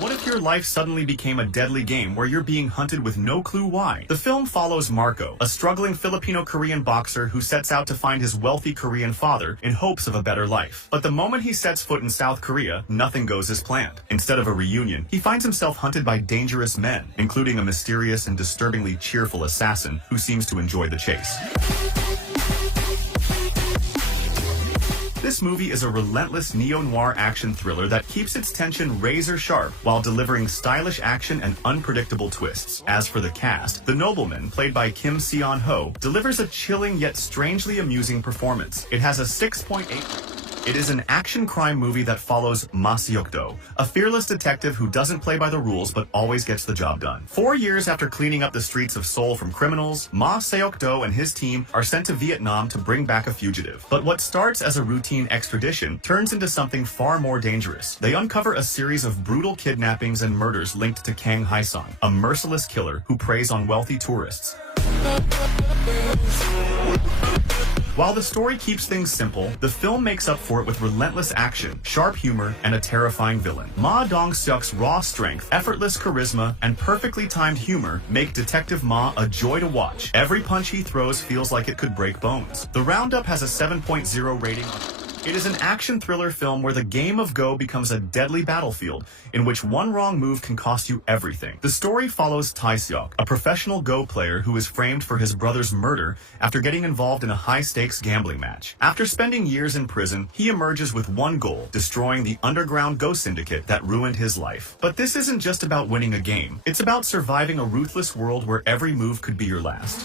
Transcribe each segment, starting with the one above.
What if your life suddenly became a deadly game where you're being hunted with no clue why? The film follows Marco, a struggling Filipino-Korean boxer who sets out to find his wealthy Korean father in hopes of a better life. But the moment he sets foot in South Korea, nothing goes as planned. Instead of a reunion, he finds himself hunted by dangerous men, including a mysterious and disturbingly cheerful assassin who seems to enjoy the chase. This movie is a relentless neo-noir action thriller that keeps its tension razor-sharp while delivering stylish action and unpredictable twists. As for the cast, the nobleman, played by Kim Seon-ho, delivers a chilling yet strangely amusing performance. It has a 6.8. It is an action crime movie that follows Ma Seok-do, a fearless detective who doesn't play by the rules but always gets the job done. 4 years after cleaning up the streets of Seoul from criminals, Ma Seok-do and his team are sent to Vietnam to bring back a fugitive. But what starts as a routine extradition turns into something far more dangerous. They uncover a series of brutal kidnappings and murders linked to Kang Hae-sung, a merciless killer who preys on wealthy tourists. While the story keeps things simple, the film makes up for it with relentless action, sharp humor, and a terrifying villain. Ma Dong-seok's raw strength, effortless charisma, and perfectly timed humor make Detective Ma a joy to watch. Every punch he throws feels like it could break bones. The Roundup has a 7.0 rating on it. It is an action thriller film where the game of Go becomes a deadly battlefield in which one wrong move can cost you everything. The story follows Tae-seok, a professional Go player who is framed for his brother's murder after getting involved in a high-stakes gambling match. After spending years in prison, he emerges with one goal, destroying the underground Go syndicate that ruined his life. But this isn't just about winning a game. It's about surviving a ruthless world where every move could be your last.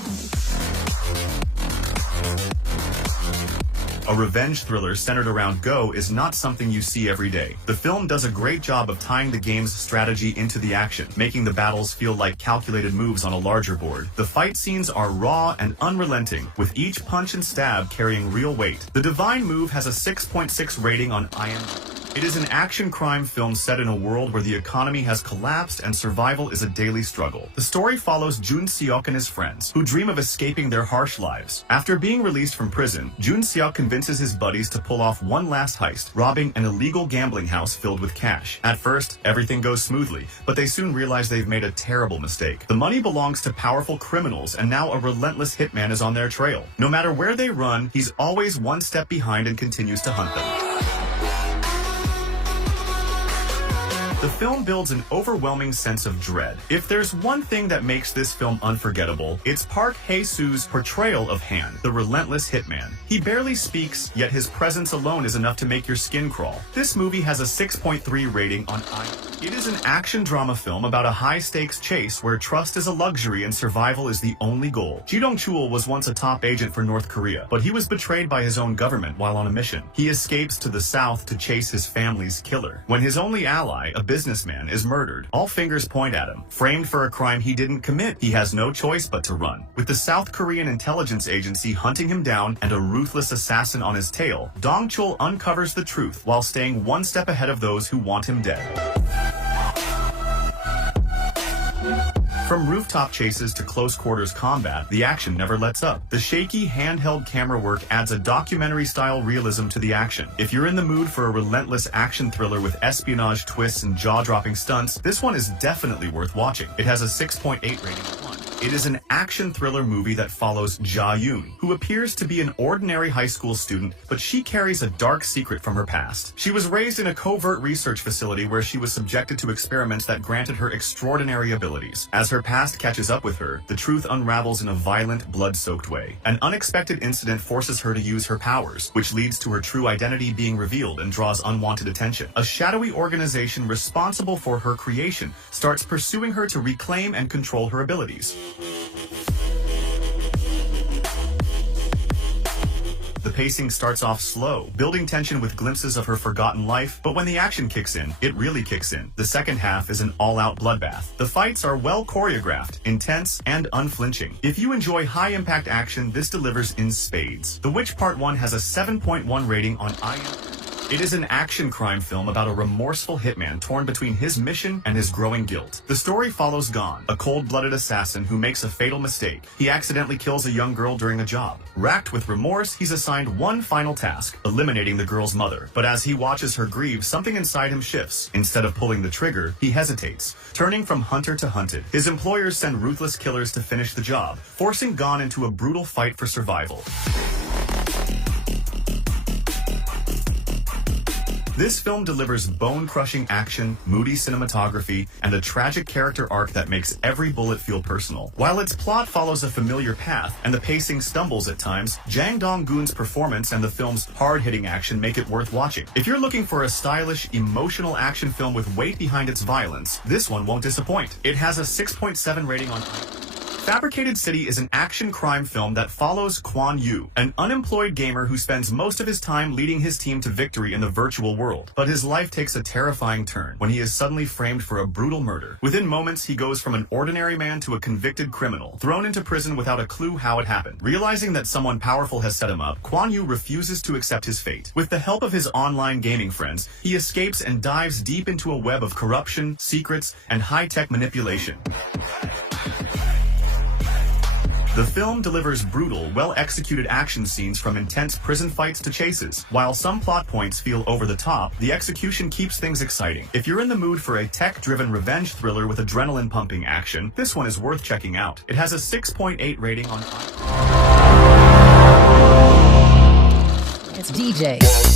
A revenge thriller centered around Go is not something you see every day. The film does a great job of tying the game's strategy into the action, making the battles feel like calculated moves on a larger board. The fight scenes are raw and unrelenting, with each punch and stab carrying real weight. The Divine Move has a 6.6 rating on IMDb. It is an action crime film set in a world where the economy has collapsed and survival is a daily struggle. The story follows Jun Seok and his friends, who dream of escaping their harsh lives. After being released from prison, Jun Seok convinces his buddies to pull off one last heist, robbing an illegal gambling house filled with cash. At first, everything goes smoothly, but they soon realize they've made a terrible mistake. The money belongs to powerful criminals, and now a relentless hitman is on their trail. No matter where they run, he's always one step behind and continues to hunt them. The film builds an overwhelming sense of dread. If there's one thing that makes this film unforgettable, it's Park Hae-soo's portrayal of Han, the relentless hitman. He barely speaks, yet his presence alone is enough to make your skin crawl. This movie has a 6.3 rating on IMDb. It is an action drama film about a high-stakes chase where trust is a luxury and survival is the only goal. Ji Dong-chul was once a top agent for North Korea, but he was betrayed by his own government while on a mission. He escapes to the south to chase his family's killer. When his only ally, a businessman, is murdered, all fingers point at him. Framed for a crime he didn't commit, he has no choice but to run. With the South Korean intelligence agency hunting him down and a ruthless assassin on his tail, Dong-chul uncovers the truth while staying one step ahead of those who want him dead. From rooftop chases to close-quarters combat, the action never lets up. The shaky, handheld camera work adds a documentary-style realism to the action. If you're in the mood for a relentless action thriller with espionage twists and jaw-dropping stunts, this one is definitely worth watching. It has a 6.8 rating. It is an action thriller movie that follows Ja-yoon, who appears to be an ordinary high school student, but she carries a dark secret from her past. She was raised in a covert research facility where she was subjected to experiments that granted her extraordinary abilities. As her past catches up with her, the truth unravels in a violent, blood-soaked way. An unexpected incident forces her to use her powers, which leads to her true identity being revealed and draws unwanted attention. A shadowy organization responsible for her creation starts pursuing her to reclaim and control her abilities. The pacing starts off slow, building tension with glimpses of her forgotten life, but when the action kicks in, it really kicks in. The second half is an all-out bloodbath. The fights are well choreographed, intense, and unflinching. If you enjoy high-impact action, this delivers in spades. The Witch Part 1 has a 7.1 rating on IMDb. It is an action crime film about a remorseful hitman torn between his mission and his growing guilt. The story follows Gon, a cold-blooded assassin who makes a fatal mistake. He accidentally kills a young girl during a job. Racked with remorse, he's assigned one final task, eliminating the girl's mother. But as he watches her grieve, something inside him shifts. Instead of pulling the trigger, he hesitates, turning from hunter to hunted. His employers send ruthless killers to finish the job, forcing Gon into a brutal fight for survival. This film delivers bone-crushing action, moody cinematography, and a tragic character arc that makes every bullet feel personal. While its plot follows a familiar path, and the pacing stumbles at times, Jang Dong-gun's performance and the film's hard-hitting action make it worth watching. If you're looking for a stylish, emotional action film with weight behind its violence, this one won't disappoint. It has a 6.7 rating on Fabricated City is an action crime film that follows Quan Yu, an unemployed gamer who spends most of his time leading his team to victory in the virtual world. But his life takes a terrifying turn when he is suddenly framed for a brutal murder. Within moments, he goes from an ordinary man to a convicted criminal, thrown into prison without a clue how it happened. Realizing that someone powerful has set him up, Quan Yu refuses to accept his fate. With the help of his online gaming friends, he escapes and dives deep into a web of corruption, secrets, and high-tech manipulation. The film delivers brutal, well-executed action scenes from intense prison fights to chases. While some plot points feel over the top, the execution keeps things exciting. If you're in the mood for a tech-driven revenge thriller with adrenaline-pumping action, this one is worth checking out. It has a 6.8 rating on... It's DJ.